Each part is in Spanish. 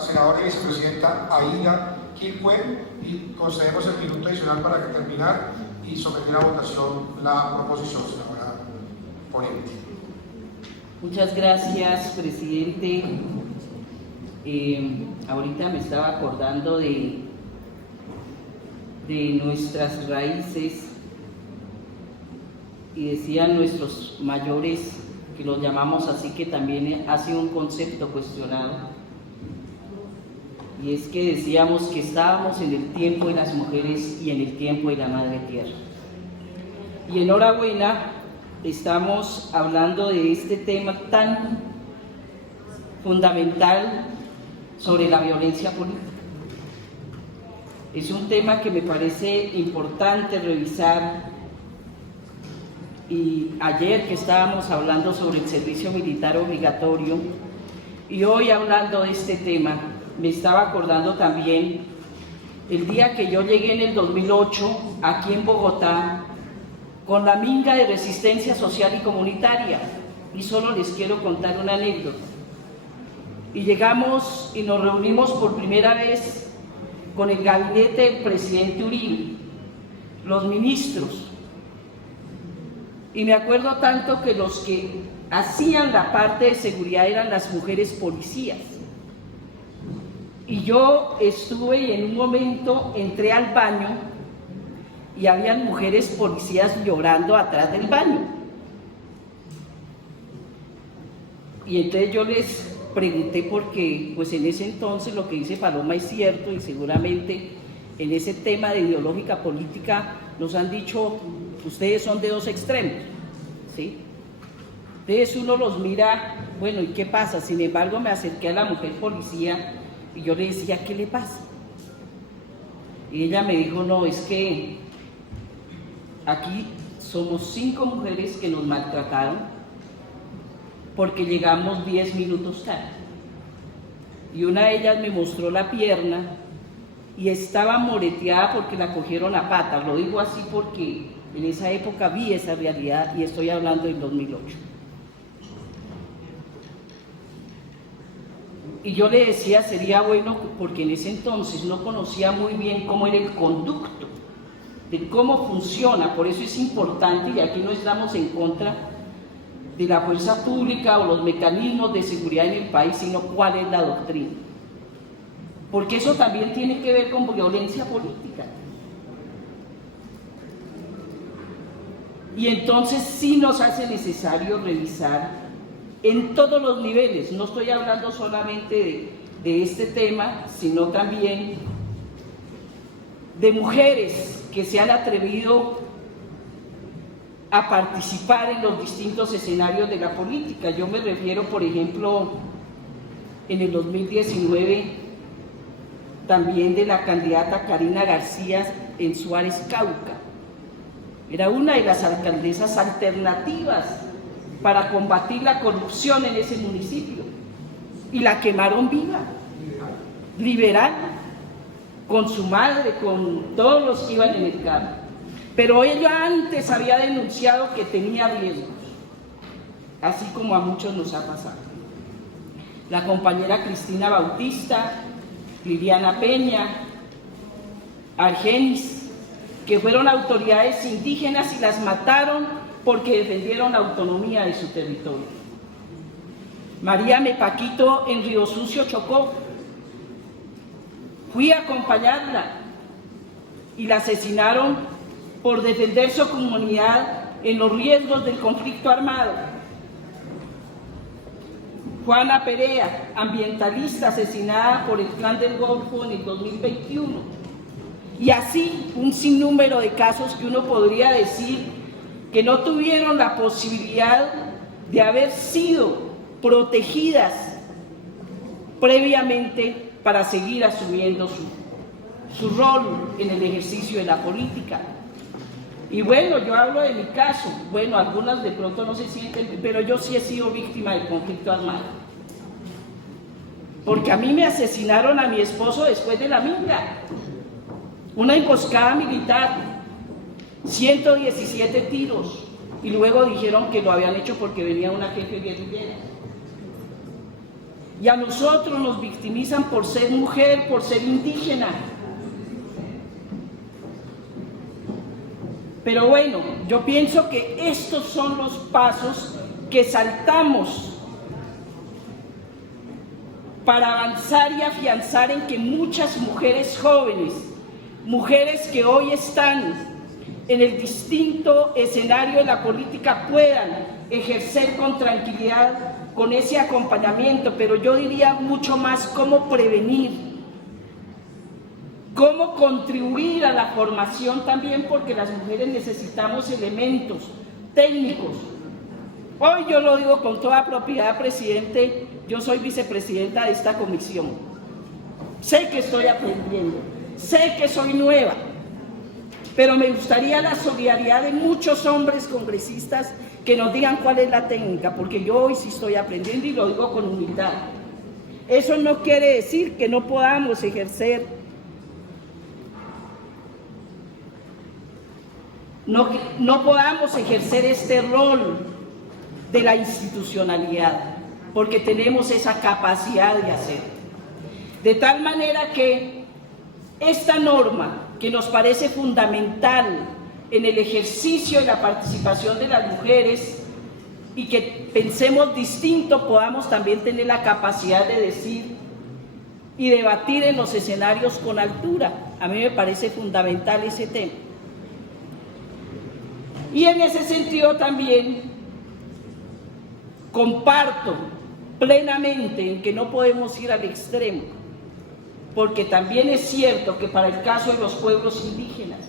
Senadora y vicepresidenta Aida Quilpue, y concedemos el minuto adicional para que terminar y someter a votación la proposición, senadora ponente. Muchas gracias, presidente. Ahorita me estaba acordando de nuestras raíces, y decían nuestros mayores, que los llamamos así, que también ha sido un concepto cuestionado, y es que decíamos que estábamos en el tiempo de las mujeres y en el tiempo de la madre tierra. Y enhorabuena, estamos hablando de este tema tan fundamental sobre la violencia política. Es un tema que me parece importante revisar, y ayer que estábamos hablando sobre el servicio militar obligatorio y hoy hablando de este tema, me estaba acordando también el día que yo llegué en el 2008 aquí en Bogotá con la minga de resistencia social y comunitaria, y solo les quiero contar una anécdota. Y llegamos y nos reunimos por primera vez con el gabinete del presidente Uribe, los ministros, y me acuerdo tanto que los que hacían la parte de seguridad eran las mujeres policías. Y yo estuve y en un momento entré al baño y habían mujeres policías llorando atrás del baño. Y entonces yo les pregunté, porque pues en ese entonces lo que dice Paloma es cierto, y seguramente en ese tema de ideológica política nos han dicho: ustedes son de dos extremos, ¿sí? Entonces uno los mira, bueno, ¿y qué pasa? Sin embargo, me acerqué a la mujer policía y yo le decía: ¿qué le pasa? Y ella me dijo: no, es que aquí somos 5 mujeres que nos maltrataron porque llegamos 10 minutos tarde. Y una de ellas me mostró la pierna y estaba moreteada porque la cogieron a pata. Lo digo así porque en esa época vi esa realidad, y estoy hablando del 2008. Y yo le decía, sería bueno, porque en ese entonces no conocía muy bien cómo era el conducto, de cómo funciona. Por eso es importante, y aquí no estamos en contra de la fuerza pública o los mecanismos de seguridad en el país, sino cuál es la doctrina. Porque eso también tiene que ver con violencia política. Y entonces sí nos hace necesario revisar en todos los niveles. No estoy hablando solamente de este tema, sino también de mujeres que se han atrevido a participar en los distintos escenarios de la política. Yo me refiero, por ejemplo, en el 2019, también de la candidata Karina García en Suárez, Cauca. Era una de las alcaldesas alternativas para combatir la corrupción en ese municipio, y la quemaron viva, liberal, con su madre, con todos los que iban en el carro. Pero ella antes había denunciado que tenía riesgos, así como a muchos nos ha pasado. La compañera Cristina Bautista, Liliana Peña, Argenis, que fueron autoridades indígenas y las mataron porque defendieron la autonomía de su territorio. María Mepaquito en Río Sucio, Chocó. Fui a acompañarla y la asesinaron por defender su comunidad en los riesgos del conflicto armado. Juana Perea, ambientalista, asesinada por el Clan del Golfo en el 2021. Y así un sinnúmero de casos que uno podría decir que no tuvieron la posibilidad de haber sido protegidas previamente para seguir asumiendo su rol en el ejercicio de la política. Y bueno, yo hablo de mi caso. Bueno, algunas de pronto no se sienten, pero yo sí he sido víctima del conflicto armado. Porque a mí me asesinaron a mi esposo después de la minga. Una emboscada militar, 117 tiros, y luego dijeron que lo habían hecho porque venía una jefe guerrillera. y a nosotros nos victimizan por ser mujer, por ser indígena. Pero bueno, yo pienso que estos son los pasos que saltamos para avanzar y afianzar en que muchas mujeres jóvenes, mujeres que hoy están en el distinto escenario de la política, puedan ejercer con tranquilidad, con ese acompañamiento, pero yo diría mucho más cómo prevenir, cómo contribuir a la formación también, porque las mujeres necesitamos elementos técnicos. Hoy yo lo digo con toda propiedad, presidente, yo soy vicepresidenta de esta comisión. Sé que estoy aprendiendo, sé que soy nueva, pero me gustaría la solidaridad de muchos hombres congresistas que nos digan cuál es la técnica, porque yo hoy sí estoy aprendiendo y lo digo con humildad. Eso no quiere decir que no podamos ejercer, no podamos ejercer este rol de la institucionalidad, porque tenemos esa capacidad de hacer. De tal manera que esta norma, que nos parece fundamental en el ejercicio de la participación de las mujeres, y que pensemos distinto, podamos también tener la capacidad de decir y debatir en los escenarios con altura. A mí me parece fundamental ese tema. Y en ese sentido también comparto plenamente en que no podemos ir al extremo, porque también es cierto que para el caso de los pueblos indígenas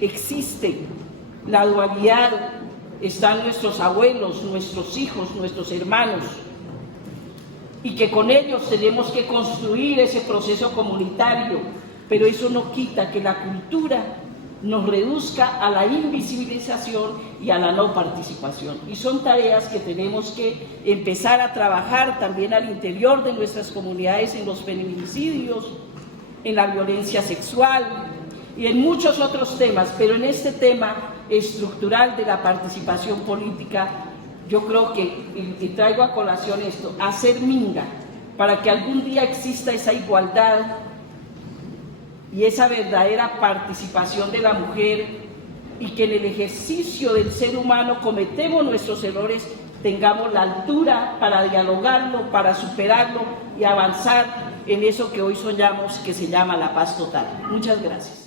existe la dualidad, están nuestros abuelos, nuestros hijos, nuestros hermanos, y que con ellos tenemos que construir ese proceso comunitario, pero eso no quita que la cultura nos reduzca a la invisibilización y a la no participación. Y son tareas que tenemos que empezar a trabajar también al interior de nuestras comunidades, en los feminicidios, en la violencia sexual y en muchos otros temas, pero en este tema estructural de la participación política, yo creo que, y traigo a colación esto, hacer minga para que algún día exista esa igualdad y esa verdadera participación de la mujer, y que en el ejercicio del ser humano cometemos nuestros errores, tengamos la altura para dialogarlo, para superarlo y avanzar en eso que hoy soñamos, que se llama la paz total. Muchas gracias.